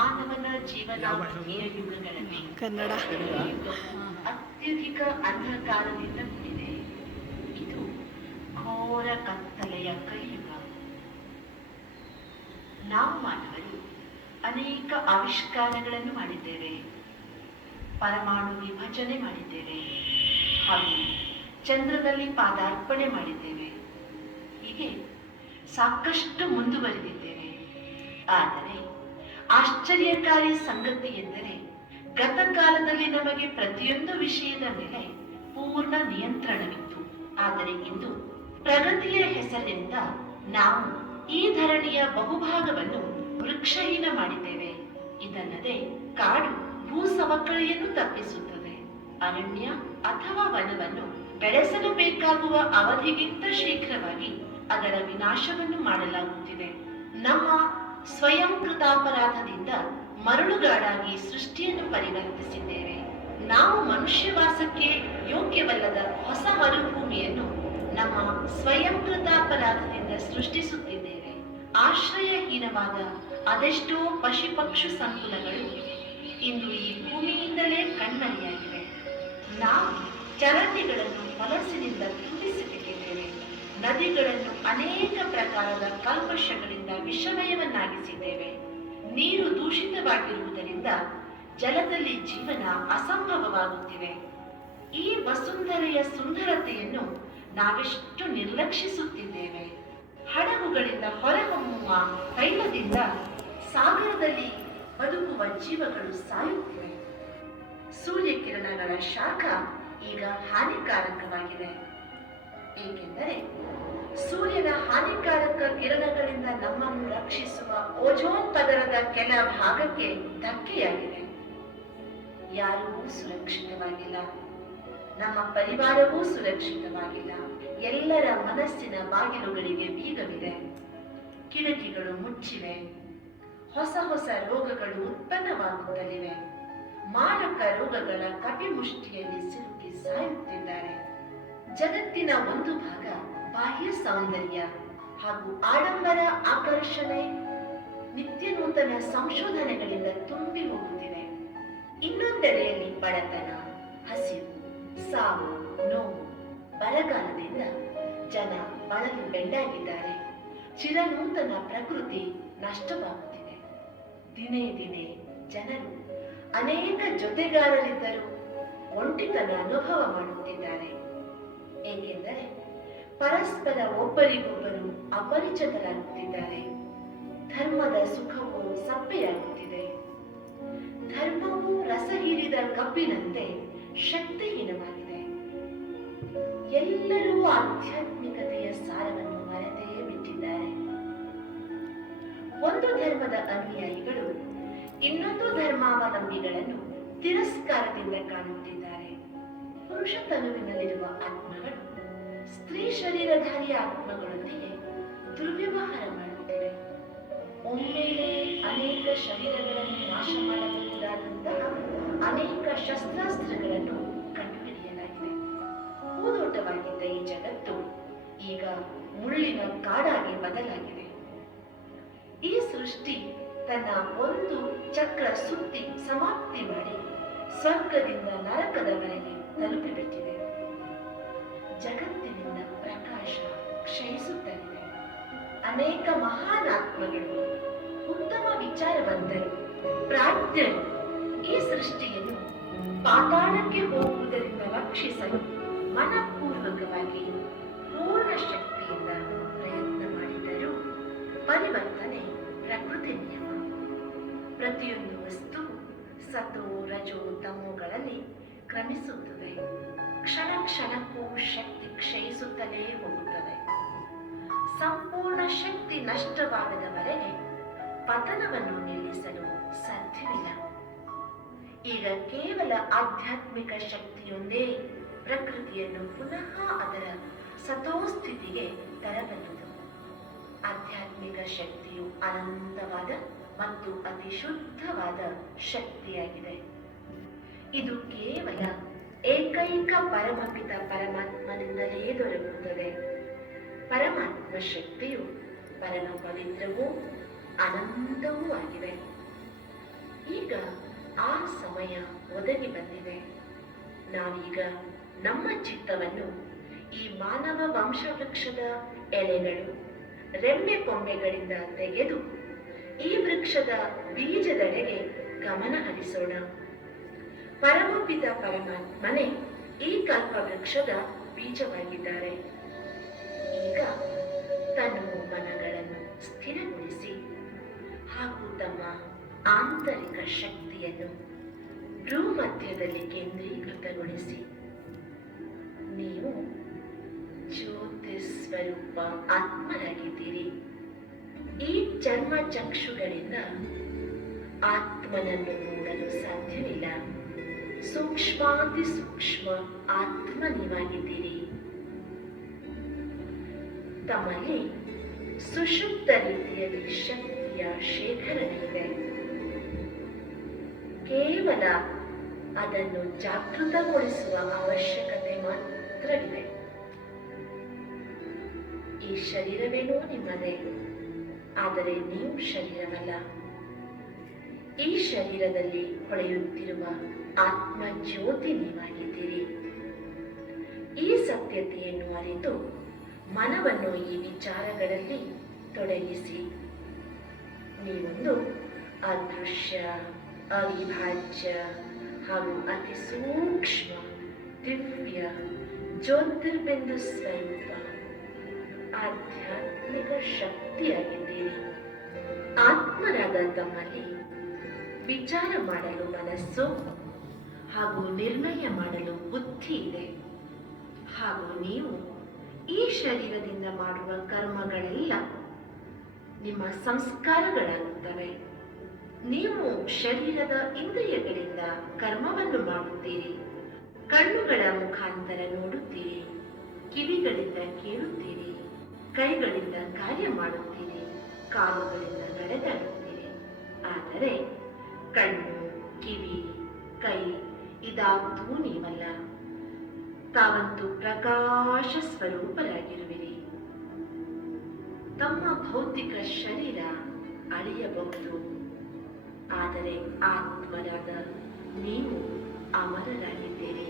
ಮಾನವನ ಜೀವನ ಯುಗಗಳಲ್ಲಿ ಕನ್ನಡ ಅತ್ಯಧಿಕ ಅಂಧಕಾರದಿಂದ ಕೂಡಿದೆ. ಇದು ಘೋರ ಕತ್ತಲೆಯ ಕಲಿಯುಗ. ನಾವು ಮಾನವರು ಅನೇಕ ಆವಿಷ್ಕಾರಗಳನ್ನು ಮಾಡಿದ್ದೇವೆ, ಪರಮಾಣು ವಿಭಜನೆ ಮಾಡಿದ್ದೇವೆ, ಹಾಗೂ ಚಂದ್ರದಲ್ಲಿ ಪಾದಾರ್ಪಣೆ ಮಾಡಿದ್ದೇವೆ. ಹೀಗೆ ಸಾಕಷ್ಟು ಮುಂದುವರೆದಿದ್ದೇವೆ. ಆದರೆ ಆಶ್ಚರ್ಯಕಾರಿ ಸಂಗತಿ ಎಂದರೆ ಗತಕಾಲದಲ್ಲಿ ನಮಗೆ ಪ್ರತಿಯೊಂದು ವಿಷಯದ ಮೇಲೆ ಪೂರ್ಣ ನಿಯಂತ್ರಣವಿತ್ತು. ಆದರೆ ಇಂದು ಪ್ರಗತಿಯ ಹೆಸರಿನಿಂದ ನಾವು ಈ ಧರಣಿಯ ಬಹುಭಾಗವನ್ನು ವೃಕ್ಷಹೀನ ಮಾಡಿದ್ದೇವೆ. ಇದಲ್ಲದೆ ಕಾಡು ಭೂ ಸವಕಳಿಯನ್ನು ತಪ್ಪಿಸುತ್ತದೆ. ಅರಣ್ಯ ಅಥವಾ ವನವನ್ನು ಬೆಳೆಸಲು ಬೇಕಾಗುವ ಅವಧಿಗಿಂತ ಶೀಘ್ರವಾಗಿ ಅದರ ವಿನಾಶವನ್ನು ಮಾಡಲಾಗುತ್ತಿದೆ. ನಮ್ಮ ಸ್ವಯಂಕೃತಾಪರಾಧದಿಂದ ಮರಳುಗಾಡಾಗಿ ಸೃಷ್ಟಿಯನ್ನು ಪರಿವರ್ತಿಸಿದ್ದೇವೆ. ನಾವು ಮನುಷ್ಯವಾಸಕ್ಕೆ ಯೋಗ್ಯವಲ್ಲದ ಹೊಸ ಮರುಭೂಮಿಯನ್ನು ನಮ್ಮ ಸ್ವಯಂಕೃತಾಪರಾಧದಿಂದ ಸೃಷ್ಟಿಸುತ್ತಿದ್ದೇವೆ. ಆಶ್ರಯಹೀನವಾದ ಅದೆಷ್ಟೋ ಪಶು ಸಂಕುಲಗಳು ಇಂದು ಈ ಭೂಮಿಯಿಂದಲೇ ಕಣ್ಮರೆಯಾಗಿವೆ. ನಾವು ಚರಂಡಿಗಳನ್ನು ಹೊಲಸಿನಿಂದ ತುಂಬಿಸಿಬಿಟ್ಟಿದ್ದೇವೆ. ನದಿಗಳನ್ನು ಅನೇಕ ಪ್ರಕಾರದ ಕಲ್ಮಶಗಳಿಂದ ವಿಷಮಯವನ್ನಾಗಿಸಿದ್ದೇವೆ. ನೀರು ದೂಷಿತವಾಗಿರುವುದರಿಂದ ಜಲದಲ್ಲಿ ಜೀವನ ಅಸಂಭವವಾಗುತ್ತಿವೆ. ಈ ವಸುಂಧರೆಯ ಸುಂದರತೆಯನ್ನು ನಾವೆಷ್ಟು ನಿರ್ಲಕ್ಷಿಸುತ್ತಿದ್ದೇವೆ. ಹಡಗುಗಳಿಂದ ಹೊರಹೊಮ್ಮುವ ತೈಲದಿಂದ ಸಾಗರದಲ್ಲಿ ಬದುಕುವ ಜೀವಗಳು ಸಾಯುತ್ತಿವೆ. ಸೂರ್ಯಕಿರಣಗಳ ಶಾಖ ಈಗ ಹಾನಿಕಾರಕವಾಗಿದೆ. ಏಕೆಂದರೆ ಸೂರ್ಯನ ಹಾನಿಕಾರಕ ಕಿರಣಗಳಿಂದ ನಮ್ಮನ್ನು ರಕ್ಷಿಸುವ ಓಜೋನ್ ಪದರದ ಕೆಲ ಭಾಗಕ್ಕೆ ಧಕ್ಕೆಯಾಗಿದೆ. ಯಾರೂ ಸುರಕ್ಷಿತವಾಗಿಲ್ಲ. ನಮ್ಮ ಪರಿವಾರವೂ ಸುರಕ್ಷಿತವಾಗಿಲ್ಲ. ಎಲ್ಲರ ಮನಸ್ಸಿನ ಬಾಗಿಲುಗಳಿಗೆ ಬೀಗವಿದೆ. ಕಿಟಕಿಗಳು ಮುಚ್ಚಿವೆ. ಹೊಸ ಹೊಸ ರೋಗಗಳು ಉತ್ಪನ್ನವಾಗುತ್ತಲಿವೆ. ಮಾರಕ ರೋಗಗಳ ಕಪಿಮುಷ್ಟಿಯಲ್ಲಿ ಸಿಲುಕಿ ಸಾಯುತ್ತಿದ್ದಾರೆ. ಜಗತ್ತಿನ ಒಂದು ಭಾಗ ಬಾಹ್ಯ ಸೌಂದರ್ಯ ಹಾಗೂ ಆಡಂಬರ ಆಕರ್ಷಣೆ ನಿತ್ಯ ನೂತನ ಸಂಶೋಧನೆಗಳಿಂದ ತುಂಬಿ ಹೋಗುತ್ತಿದೆ. ಇನ್ನೊಂದೆಡೆಯಲ್ಲಿ ಬಡತನ, ಹಸಿವು, ಸಾವು, ನೋವು, ಬರಗಾಲದಿಂದ ಜನ ಬಳಲು ಬೆಂಡಾಗಿದ್ದಾರೆ. ಚಿರನೂತನ ಪ್ರಕೃತಿ ನಷ್ಟವಾಗುತ್ತಿದೆ. ದಿನೇ ದಿನೇ ಜನರು ಅನೇಕ ಜೊತೆಗಾರರಿದ್ದರೂ ಒಂಟಿತನ ಅನುಭವ ಮಾಡುತ್ತಿದ್ದಾರೆ. ಏಕೆಂದರೆ ಪರಸ್ಪರ ಒಬ್ಬರಿಗೊಬ್ಬರು ಅಪರಿಚಿತರಾಗುತ್ತಿದ್ದಾರೆ. ಧರ್ಮದ ಸುಖವು ಸಪ್ಪೆಯಾಗುತ್ತಿದೆ. ಧರ್ಮವು ರಸ ಹೀರಿದ ಕಬ್ಬಿನಂತೆ ಶಕ್ತಿಹೀನವಾಗಿದೆ. ಎಲ್ಲರೂ ಆಧ್ಯಾತ್ಮಿಕತೆಯ ಸಾರವನ್ನು ಮರೆತೇ ಬಿಟ್ಟಿದ್ದಾರೆ. ಒಂದು ಧರ್ಮದ ಅನುಯಾಯಿಗಳು ಇನ್ನೊಂದು ಧರ್ಮಾವಲಂಬಿಗಳನ್ನು ತಿರಸ್ಕಾರದಿಂದ ಕಾಣುತ್ತಿದ್ದಾರೆ. ಪುರುಷ ತನುವಿನಲ್ಲಿರುವ ಆತ್ಮಗಳು ಸ್ತ್ರೀ ಶರೀರಧಾರಿಯ ಆತ್ಮಗಳೊಂದಿಗೆ ದುರ್ವ್ಯವಹಾರ ಮಾಡುತ್ತಿವೆ. ಒಮ್ಮೆಲೆ ಅನೇಕ ಶರೀರಗಳನ್ನು ನಾಶ ಮಾಡಬಹುದಾದಂತಹ ಅನೇಕ ಶಸ್ತ್ರಾಸ್ತ್ರಗಳನ್ನು ಕಂಡುಹಿಡಿಯಲಾಗಿದೆ. ಹೂದೋಟವಾಗಿದ್ದ ಈ ಜಗತ್ತು ಈಗ ಮುಳ್ಳಿನ ಕಾಡಾಗಿ ಬದಲಾಗಿದೆ. ಈ ಸೃಷ್ಟಿ ತನ್ನ ಒಂದು ಚಕ್ರ ಸುತ್ತಿ ಸಮಾಪ್ತಿ ಮಾಡಿ ಸ್ವರ್ಗದಿಂದ ನರಕದವರೆಗೆ ತಲುಪಿಬಿಟ್ಟಿದೆ. ಜಗತ್ತಿನಿಂದ ಪ್ರಕಾಶ ಕ್ಷಯಿಸುತ್ತಲಿದೆ. ಅನೇಕ ಮಹಾನ್ ಆತ್ಮಗಳು, ಉತ್ತಮ ವಿಚಾರವಂತರು, ಪ್ರಾಜ್ಞರು ಈ ಸೃಷ್ಟಿಯನ್ನು ಪಾತಾಳಕ್ಕೆ ಹೋಗುವುದರಿಂದ ರಕ್ಷಿಸಲು ಮನಪೂರ್ವಕವಾಗಿ ಪೂರ್ಣ ಶಕ್ತಿಯಿಂದ ಪ್ರಯತ್ನ ಮಾಡಿದರೂ ಪರಿವರ್ತನೆ ಪ್ರಕೃತಿ ನಿಯಮ. ಪ್ರತಿಯೊಂದು ವಸ್ತು ಸತೋ ರಜೋ ತಮೋಗಳಲ್ಲಿ ಕ್ರಮಿಸುತ್ತದೆ. ಕ್ಷಣ ಕ್ಷಣಕ್ಕೂ ಶಕ್ತಿ ಕ್ಷಯಿಸುತ್ತಲೇ ಹೋಗುತ್ತದೆ. ಸಂಪೂರ್ಣ ಶಕ್ತಿ ನಷ್ಟವಾಗದವರೆಗೆ ಪತನವನ್ನು ನಿಲ್ಲಿಸಲು ಸಾಧ್ಯವಿಲ್ಲ. ಈಗ ಕೇವಲ ಆಧ್ಯಾತ್ಮಿಕ ಶಕ್ತಿಯೊಂದೇ ಪ್ರಕೃತಿಯನ್ನು ಪುನಃ ಅದರ ಸತೋಸ್ಥಿತಿಗೆ ತರಬಲ್ಲದು. ಆಧ್ಯಾತ್ಮಿಕ ಶಕ್ತಿಯು ಅನಂತವಾದ ಮತ್ತು ಅತಿ ಶುದ್ಧವಾದ ಶಕ್ತಿಯಾಗಿದೆ. ಇದು ಕೇವಲ ಏಕೈಕ ಪರಮಪಿತ ಪರಮಾತ್ಮನಿಂದಲೇ ದೊರಕುತ್ತದೆ. ಪರಮಾತ್ಮ ಶಕ್ತಿಯು ಪರಮ ಪವಿತ್ರವೂ ಅನಂತವೂ ಆಗಿದೆ. ಈಗ ಆ ಸಮಯ ಒದಗಿ ಬಂದಿದೆ. ನಾವೀಗ ನಮ್ಮ ಚಿತ್ತವನ್ನು ಈ ಮಾನವ ವಂಶವೃಕ್ಷದ ಎಲೆಗಳು, ರೆಂಬೆ ಕೊಂಬೆಗಳಿಂದ ತೆಗೆದು ಈ ವೃಕ್ಷದ ಬೀಜದೆಡೆಗೆ ಗಮನ ಹರಿಸೋಣ. ಪರಮಪಿತ ಪರಮಾತ್ಮನೇ ಈ ಕಲ್ಪವೃಕ್ಷದ ಬೀಜವಾಗಿದ್ದಾರೆ. ಈಗ ತನು ಮನಗಳನ್ನು ಸ್ಥಿರಗೊಳಿಸಿ ಹಾಗೂ ತಮ್ಮ ಆಂತರಿಕ ಶಕ್ತಿಯನ್ನು ಭ್ರೂಮಧ್ಯದಲ್ಲಿ ಕೇಂದ್ರೀಕೃತಗೊಳಿಸಿ ನೀವು ಜ್ಯೋತಿ ಸ್ವರೂಪ ಆತ್ಮರಾಗಿದ್ದೀರಿ. ಈ ಚರ್ಮ ಚಕ್ಷುಗಳಿಂದ ಆತ್ಮನನ್ನು ನೋಡಲು ಸಾಧ್ಯವಿಲ್ಲ. ಸೂಕ್ಷ್ಮಾತಿ ಸೂಕ್ಷ್ಮ ಆತ್ಮ ನೀವಾಗಿದ್ದೀರಿ. ತಮ್ಮಲ್ಲಿ ಸುಷುಪ್ತ ರೀತಿಯಲ್ಲಿ ಶಕ್ತಿಯ ಶೇಖರಣೆಯಿದೆ. ಕೇವಲ ಅದನ್ನು ಜಾಗೃತಗೊಳಿಸುವ ಅವಶ್ಯಕತೆ ಮಾತ್ರವಿದೆ. ಈ ಶರೀರವೇನೋ ನಿಮ್ಮದೇ, ಆದರೆ ನೀವು ಶರೀರವಲ್ಲ. ಈ ಶರೀರದಲ್ಲಿ ಹೊಳೆಯುತ್ತಿರುವ ಆತ್ಮ ಜ್ಯೋತಿ ನೀವಾಗಿದ್ದೀರಿ. ಈ ಸತ್ಯತೆಯನ್ನು ಅರಿತು ಮನವನ್ನು ಈ ವಿಚಾರಗಳಲ್ಲಿ ತೊಡಗಿಸಿ ನೀವೊಂದು ಅದೃಶ್ಯ, ಅವಿಭಾಜ್ಯ ಹಾಗೂ ಅತಿ ಸೂಕ್ಷ್ಮ ದಿವ್ಯ ಜ್ಯೋತಿರ್ಬಿಂದು ಸ್ವರೂಪ ಆಧ್ಯಾತ್ಮಿಕ ಶಕ್ತಿಯಾಗಿದ್ದೀರಿ. ಆತ್ಮರಾದ ತಮ್ಮಲ್ಲಿ ವಿಚಾರ ಮಾಡಲು ಮನಸ್ಸು ಹಾಗೂ ನಿರ್ಣಯ ಮಾಡಲು ಬುದ್ಧಿ ಇದೆ. ಹಾಗೂ ನೀವು ಈ ಶರೀರದಿಂದ ಮಾಡುವ ಕರ್ಮಗಳೆಲ್ಲ ನಿಮ್ಮ ಸಂಸ್ಕಾರಗಳಾಗುತ್ತವೆ. ನೀವು ಶರೀರದ ಇಂದ್ರಿಯಗಳಿಂದ ಕರ್ಮವನ್ನು ಮಾಡುತ್ತೀರಿ. ಕಣ್ಣುಗಳ ಮುಖಾಂತರ ನೋಡುತ್ತೀರಿ, ಕಿವಿಗಳಿಂದ ಕೇಳುತ್ತೀರಿ, ಕೈಗಳಿಂದ ಕಾರ್ಯ ಮಾಡುತ್ತೀರಿ, ಕಾಲುಗಳಿಂದ ನಡೆದಾಡುತ್ತೀರಿ. ಆದರೆ ಕಣ್ಣು, ಕಿವಿ, ಕೈ ಇದಾವುದೂ ನೀವಲ್ಲ. ತಾವಂತೂ ಪ್ರಕಾಶ ಸ್ವರೂಪರಾಗಿರುವಿರಿ. ತಮ್ಮ ಭೌತಿಕ ಶರೀರ ಅಳಿಯಬಹುದು, ಆದರೆ ಆತ್ಮರಾದ ನೀವು ಅಮರರಾಗಿದ್ದೀರಿ.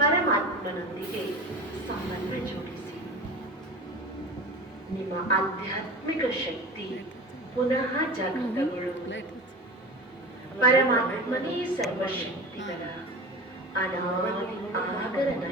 ಪರಮಾತ್ಮನೊಂದಿಗೆ ಸಂಬಂಧ ಜೋಡಿಸಿ ನಿಮ್ಮ ಆಧ್ಯಾತ್ಮಿಕ ಶಕ್ತಿ ಪುನಃ ಜಾಗೃತಗೊಳ್ಳುವುದು. ಪರಮಾತ್ಮನೇ ಸರ್ವಶಕ್ತಿಗಳ ಅನಾದಿ ಆಗರನ